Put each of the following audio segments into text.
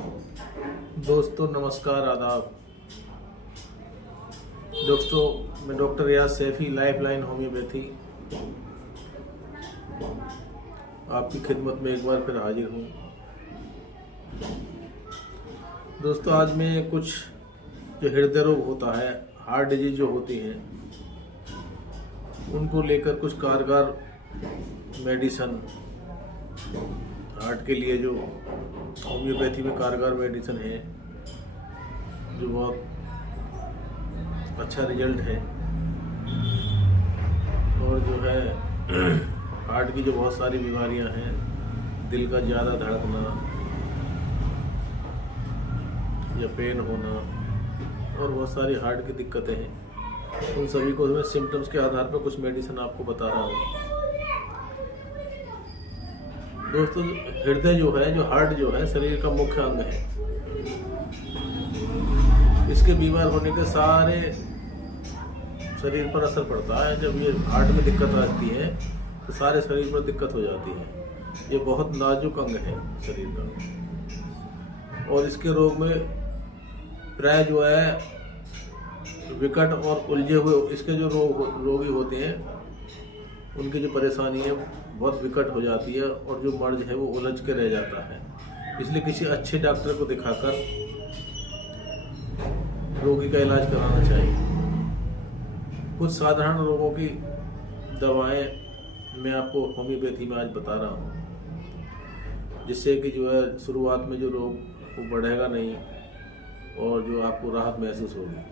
दोस्तों नमस्कार, आदाब। दोस्तों मैं डॉक्टर रियाज सैफी, लाइफ लाइन होम्योपैथी आपकी खिदमत में एक बार फिर हाजिर हूँ। दोस्तों आज मैं कुछ जो हृदय रोग होता है, हार्ट डिजीज जो होती हैं, उनको लेकर कुछ कारगर मेडिसन, हार्ट के लिए जो होम्योपैथी में कारगर मेडिसिन है, जो बहुत अच्छा रिजल्ट है, और जो है हार्ट की जो बहुत सारी बीमारियां हैं, दिल का ज़्यादा धड़कना या पेन होना और बहुत सारी हार्ट की दिक्कतें हैं, उन सभी को मैं सिम्टम्स के आधार पर कुछ मेडिसिन आपको बता रहा हूँ। दोस्तों हृदय जो है, जो हार्ट जो है, शरीर का मुख्य अंग है। इसके बीमार होने के सारे शरीर पर असर पड़ता है। जब ये हार्ट में दिक्कत आती है तो सारे शरीर पर दिक्कत हो जाती है। ये बहुत नाजुक अंग है शरीर का, और इसके रोग में प्राय जो है विकट और उलझे हुए इसके जो रोगी होते हैं, उनकी जो परेशानी है बहुत विकट हो जाती है, और जो मर्ज है वो उलझ के रह जाता है। इसलिए किसी अच्छे डॉक्टर को दिखाकर रोगी का इलाज कराना चाहिए। कुछ साधारण रोगों की दवाएं मैं आपको होम्योपैथी में आज बता रहा हूँ, जिससे कि जो है शुरुआत में जो रोग वो बढ़ेगा नहीं और जो आपको राहत महसूस होगी।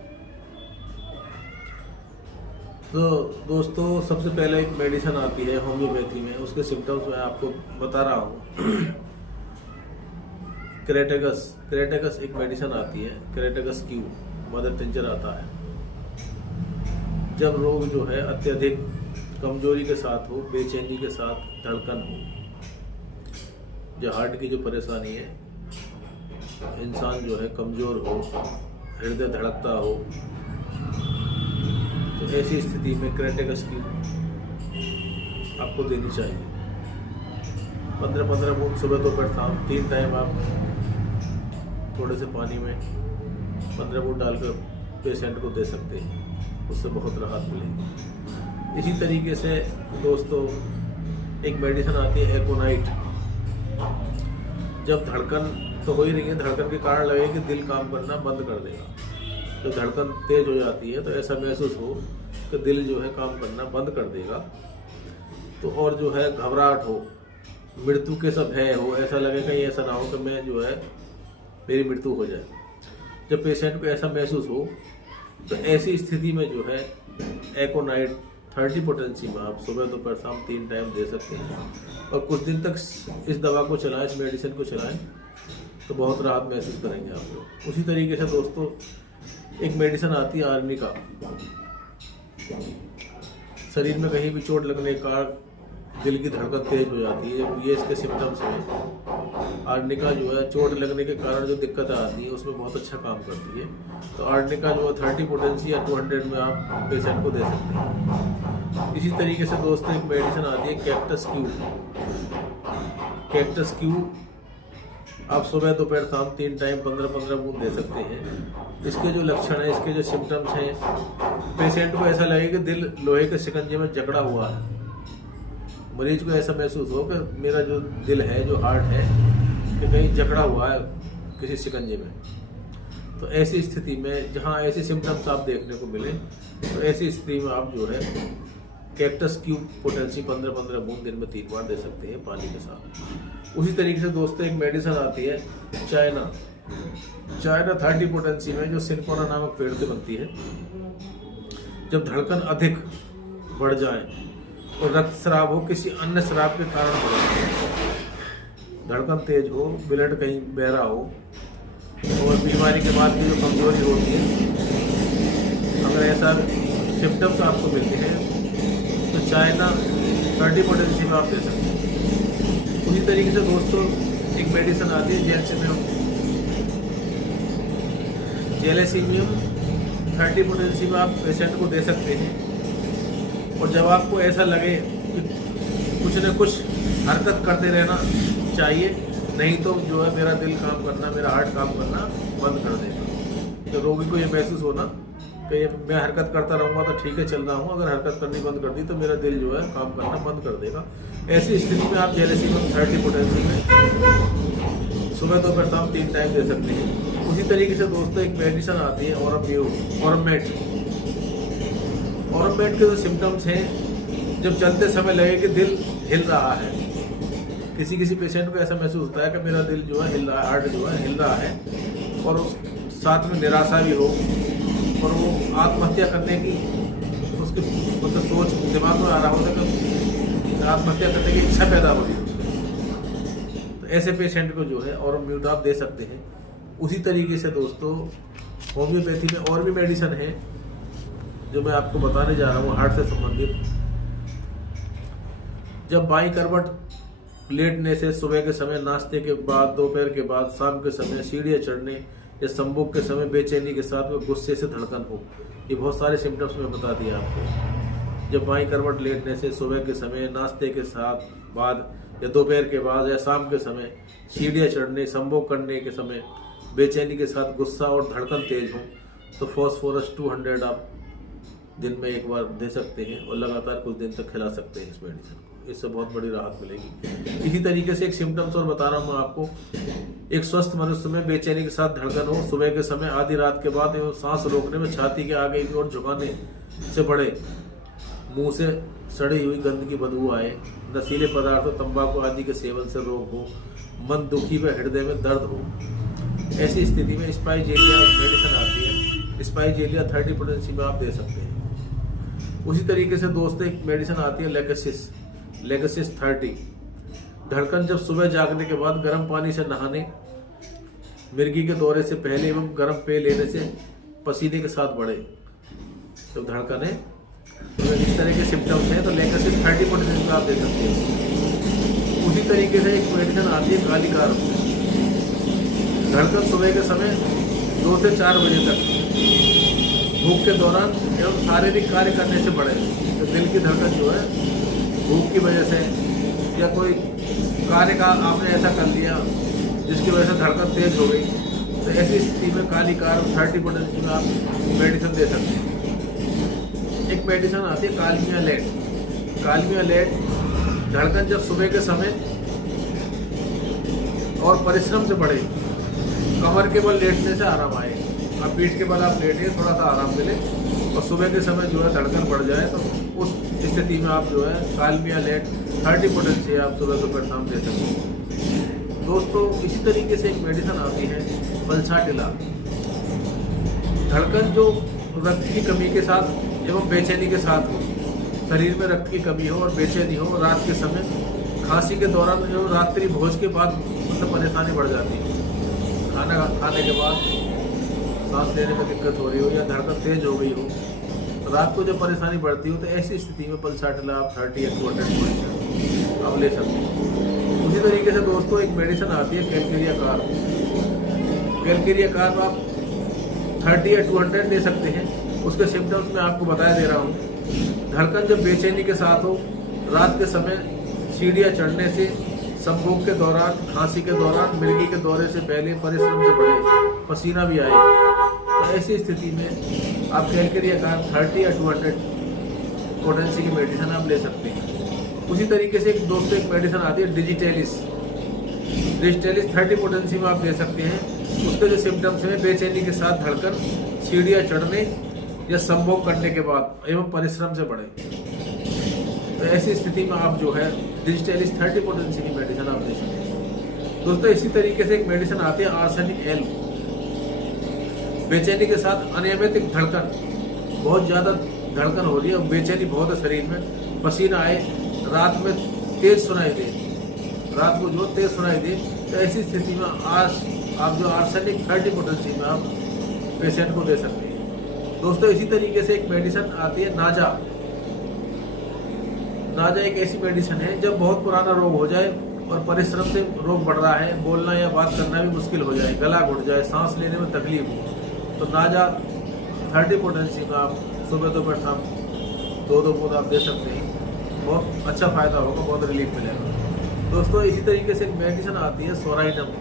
तो दोस्तों सबसे पहले एक मेडिसिन आती है होम्योपैथी में, उसके सिम्टम्स मैं आपको बता रहा हूँ। क्रेटेगस एक मेडिसिन आती है, क्रेटेगस क्यू मदर टिंचर आता है। जब रोग जो है अत्यधिक कमजोरी के साथ हो, बेचैनी के साथ धड़कन हो, जो हार्ट की जो परेशानी है, इंसान जो है कमजोर हो, हृदय धड़कता हो, तो ऐसी स्थिति में क्रेटेगस की आपको देनी चाहिए। 15-15 बूंद सुबह दोपहर शाम 3 टाइम आप थोड़े से पानी में 15 बूंद डालकर पेशेंट को दे सकते हैं, उससे बहुत राहत मिलेगी। इसी तरीके से दोस्तों एक मेडिसिन आती है एकोनाइट। जब धड़कन तो हो ही रही है, धड़कन के कारण लगे कि दिल काम करना बंद कर देगा, तो धड़कन तेज हो जाती है, तो ऐसा महसूस हो कि दिल जो है काम करना बंद कर देगा, तो और जो है घबराहट हो, मृत्यु के सब है हो, ऐसा लगे कहीं ऐसा ना हो कि मैं जो है मेरी मृत्यु हो जाए। जब पेशेंट को ऐसा महसूस हो तो ऐसी स्थिति में जो है एकोनाइट 30 पोटेंसी में आप सुबह दोपहर शाम 3 टाइम दे सकते हैं, और कुछ दिन तक इस दवा को चलाएं, इस मेडिसिन को चलाएं, तो बहुत राहत महसूस करेंगे आप लोग। उसी तरीके से दोस्तों एक मेडिसिन आती है आर्निका। शरीर में कहीं भी चोट लगने का दिल की धड़कन तेज हो जाती है, ये इसके सिम्टम्स हैं। आर्निका जो है चोट लगने के कारण जो दिक्कत आती है उसमें बहुत अच्छा काम करती है। तो आर्निका जो है 30 पोटेंसी या 200 में आप पेशेंट को दे सकते हैं। इसी तरीके से दोस्तों एक मेडिसिन आती है कैक्टस क्यू आप सुबह दोपहर शाम 3 टाइम 15-15 बूंद दे सकते हैं। इसके जो लक्षण है, इसके जो सिम्टम्स हैं, पेशेंट को ऐसा लगे कि दिल लोहे के शिकंजे में जकड़ा हुआ है। मरीज को ऐसा महसूस हो कि मेरा जो दिल है, जो हार्ट है, कि कहीं जकड़ा हुआ है किसी शिकंजे में। तो ऐसी स्थिति में जहाँ ऐसे सिम्टम्स आप देखने को मिले, तो ऐसी स्थिति में आप जो है कैक्टस क्यूब पोटेंसी 15-15 बूंद दिन में 3 बार दे सकते हैं पानी के साथ। उसी तरीके से दोस्तों एक मेडिसिन आती है चाइना 30 पोटेंसी में, जो सिनकोना नामक पेड़ से बनती है। जब धड़कन अधिक बढ़ जाए और रक्तस्राव हो, किसी अन्य स्राव के कारण हो, धड़कन तेज हो, ब्लड कहीं बह रहा हो, और बीमारी के बाद की जो कमजोरी होती है, अगर ऐसा सिम्टम्स आपको मिलते हैं तो चाइना 30 पोटेंसी में आप दे सकते हैं। उसी तरीके से दोस्तों एक मेडिसिन आती है जेलेसिमियम 30 पोटेंसी में आप पेशेंट को दे सकते हैं। और जब आपको ऐसा लगे कि कुछ न कुछ हरकत करते रहना चाहिए, नहीं तो जो है मेरा दिल काम करना, मेरा हार्ट काम करना बंद कर देगा। तो रोगी को ये महसूस होना कि मैं हरकत करता रहूँगा तो ठीक है, चल रहा हूँ, अगर हरकत करनी बंद कर दी तो मेरा दिल जो है काम करना बंद कर देगा। ऐसी स्थिति में आप जेलिसिमम 30 पोटेंसी में सुबह दोपहर शाम 3 टाइम दे सकते हैं। उसी तरीके से दोस्तों एक मेडिसिन आती है ऑरमेट। ऑरमेट के जो सिम्टम्स हैं, जब चलते समय लगे कि दिल हिल रहा है, किसी पेशेंट को ऐसा महसूस होता है कि मेरा दिल जो है हिल रहा है, हार्ट जो है हिल रहा है, और उस साथ में निराशा भी हो, और वो आत्महत्या करने की उसकी मतलब सोच दिमाग में आ रहा होता है कि आत्महत्या करने की इच्छा पैदा हो रही है, तो ऐसे पेशेंट को जो है ऑरम्यूट आप दे सकते हैं। उसी तरीके से दोस्तों होम्योपैथी में और भी मेडिसिन है जो मैं आपको बताने जा रहा हूँ हार्ट से संबंधित। जब बाईं करवट लेटने से सुबह के समय, नाश्ते के बाद, दोपहर के बाद, शाम के समय, सीढ़ियाँ चढ़ने या संभोग के समय बेचैनी के साथ में गुस्से से धड़कन हो, ये बहुत सारे सिम्टम्स मैं बता दिया आपको। जब बाईं करवट लेटने से सुबह के समय, नाश्ते के साथ बाद या दोपहर के बाद या शाम के समय सीढ़ियाँ चढ़ने, संभोग करने के समय बेचैनी के साथ गुस्सा और धड़कन तेज हो, तो फॉस्फोरस 200 आप दिन में एक बार दे सकते हैं और लगातार कुछ दिन तक खिला सकते हैं इस मेडिसिन को। इससे बहुत बड़ी राहत मिलेगी। इसी तरीके से एक सिम्टम्स और बता रहा हूँ मैं आपको। एक स्वस्थ मनुष्य में बेचैनी के साथ धड़कन हो, सुबह के समय, आधी रात के बाद एवं सांस रोकने में छाती के आगे की ओर झुकाने से बढ़े, मुंह से सड़ी हुई गंध की बदबू आए, नशीले पदार्थों, तंबाकू आदि के सेवन से रोग हो, मन दुखी व हृदय में दर्द हो, ऐसी स्थिति में स्पाइजेलिया एक मेडिसिन आती है। स्पाइजेलिया 30 पोटेंसी में आप दे सकते हैं। उसी तरीके से दोस्तों एक मेडिसिन आती है लेगेसिस 30। धड़कन जब सुबह जागने के बाद गर्म पानी से नहाने, मिर्गी के दौरे से पहले एवं गर्म पेय लेने से पसीने के साथ बढ़े, जब धड़कन है तो इस तरह के सिम्टम्स हैं तो लेगेसिस 30 पोटेंसी में आप दे सकते हैं। उसी तरीके से एक मेडिसिन आती है काली कार। धड़कन सुबह के समय 2 से 4 बजे तक भूख के दौरान एवं शारीरिक कार्य करने से बढ़े, तो दिल की धड़कन जो है भूख की वजह से या कोई कार्य का आपने ऐसा कर लिया जिसकी वजह से धड़कन तेज हो गई, तो ऐसी स्थिति में काली कार 30 पोटेंसी में आप मेडिसिन दे सकते हैं। एक मेडिसिन आती है कालमिया लेट। धड़कन जब सुबह के समय और परिश्रम से बढ़े, कमर के बल लेटने से आराम आए, अब पीठ के बल आप लेटे थोड़ा सा आराम मिले, और सुबह के समय जो है धड़कन बढ़ जाए, तो उस स्थिति में आप जो है कालमिया लेट 30 पोटेंसी आप सुबह दोपहर शाम दे सकते हैं। दोस्तों इसी तरीके से एक मेडिसिन आती है पल्साटिला। धड़कन जो रक्त की कमी के साथ एवं बेचैनी के साथ हो, शरीर में रक्त की कमी हो और बेचैनी हो, रात के समय, खांसी के दौरान एवं रात्रि भोज के बाद मतलब परेशानी बढ़ जाती है, खाना खाने के बाद सांस लेने में दिक्कत हो रही हो या धड़कन तेज हो गई हो, रात को जब परेशानी बढ़ती हो, तो ऐसी स्थिति में पल्साटिला आप 30 या 200 आप ले सकते हैं। उसी तरीके से दोस्तों एक मेडिसिन आती है कैलकेरिया कार्ब आप 30 या 200 ले सकते हैं। उसके सिम्टम्स मैं आपको बताया दे रहा हूँ। धड़कन जब बेचैनी के साथ हो, रात के समय सीढ़ियाँ चढ़ने से, संभोग के दौरान, खांसी के दौरान, मिर्गी के दौरे से पहले, परिश्रम से बढ़े, पसीना भी आए, तो ऐसी स्थिति में आप कैलकेरिया कार्ब 30 या 200 पोटेंसी की मेडिसिन आप ले सकते हैं। उसी तरीके से दोस्तों एक मेडिसिन आती है डिजिटेलिस 30 पोटेंसी में आप दे सकते हैं। उसके जो सिम्टम्स हैं, बेचैनी के साथ धड़कन, सीढ़ियाँ चढ़ने या संभोग करने के बाद एवं परिश्रम से बढ़े, तो ऐसी स्थिति में आप जो है डिजिटेलिस 30 पोटेंसी की मेडिसिन आप दे सकते हैं। दोस्तों इसी तरीके से एक मेडिसिन आती है आर्सेनिक एल। बेचैनी के साथ अनियमित धड़कन, बहुत ज़्यादा धड़कन हो रही है, बेचैनी बहुत है शरीर में, पसीना आए, रात में तेज सुनाई दे, रात को जो तेज सुनाई दे, तो ऐसी स्थिति में आप जो आर्सेनिक 30 पोटेंसी में आप पेशेंट को दे सकते हैं। दोस्तों इसी तरीके से एक मेडिसिन आती है नाजा एक ऐसी मेडिसिन है जब बहुत पुराना रोग हो जाए और परिश्रम से रोग बढ़ रहा है, बोलना या बात करना भी मुश्किल हो जाए, गला घुट जाए, सांस लेने में तकलीफ हो, तो नाजा 30 पोटेंसी का आप सुबह दोपहर शाम 2 बूंद आप दे सकते हैं। बहुत अच्छा फ़ायदा होगा, बहुत रिलीफ मिलेगा। दोस्तों इसी तरीके से एक मेडिसिन आती है सोराइनम।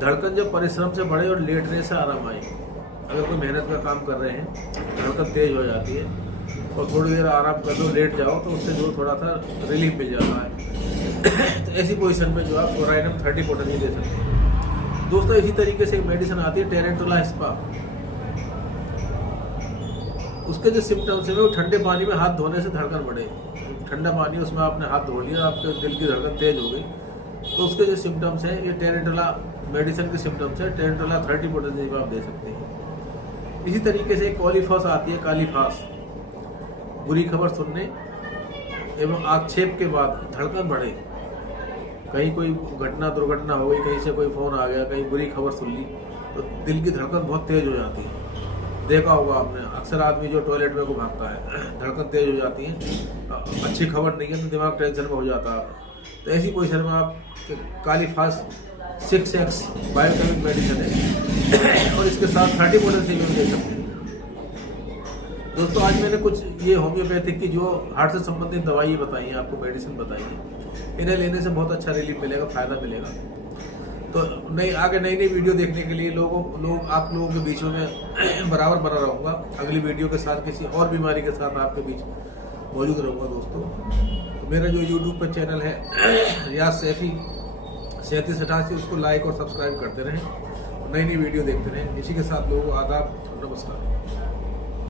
धड़कन जब परिश्रम से बढ़े और लेटने से आराम आए, अगर कोई मेहनत का काम कर रहे हैं, धड़कन तेज हो जाती है और थोड़ी देर आराम कर दो, लेट जाओ, तो उससे जो थोड़ा सा रिलीफ मिल जाता है। तो ऐसी पोजीशन में जो आप सोराइनम 30 पोटेंसी दे सकते हैं। दोस्तों इसी तरीके से एक मेडिसिन आती है टेरेंटुला स्पा। उसके जो सिम्टम्स है वो ठंडे पानी में हाथ धोने से धड़कन बढ़े। ठंडा पानी उसमें आपने हाथ धो लिया, आपके दिल की धड़कन तेज हो गई, तो उसके जो सिम्टम्स हैं, ये टेरेंटुला मेडिसिन के सिम्टम्स है। टेरेंटुला 30 पोटेंसी में आप दे सकते हैं। इसी तरीके से कॉलीफास आती है, कालीफास। बुरी खबर सुनने एवं आक्षेप के बाद धड़कन बढ़े, कहीं कोई घटना दुर्घटना हो गई, कहीं से कोई फ़ोन आ गया, कहीं बुरी खबर सुन ली, तो दिल की धड़कन बहुत तेज हो जाती है। देखा होगा आपने, अक्सर आदमी जो टॉयलेट में को भागता है, धड़कन तेज हो जाती है, अच्छी खबर नहीं है तो दिमाग टेंशन में हो जाता है। तो ऐसी पोजीशन में आप कालीफास 6x बायोकेमिक मेडिसिन है और इसके साथ 30 पोटेंसी में दे सकते हैं। दोस्तों आज मैंने कुछ ये होम्योपैथिक की जो हार्ट से संबंधित दवाई बताई हैं, आपको मेडिसिन बताई है, इन्हें लेने से बहुत अच्छा रिलीफ मिलेगा, फ़ायदा मिलेगा। तो आगे नई नई वीडियो देखने के लिए आप लोगों के बीच में बराबर बना रहूँगा। अगली वीडियो के साथ किसी और बीमारी के साथ आपके बीच मौजूद रहूँगा। दोस्तों तो मेरा जो यूट्यूब पर चैनल है रियाज सैफी 3788, उसको लाइक और सब्सक्राइब करते रहें, नई नई वीडियो देखते रहें। इसी के साथ लोगों को आदाब, नमस्कार।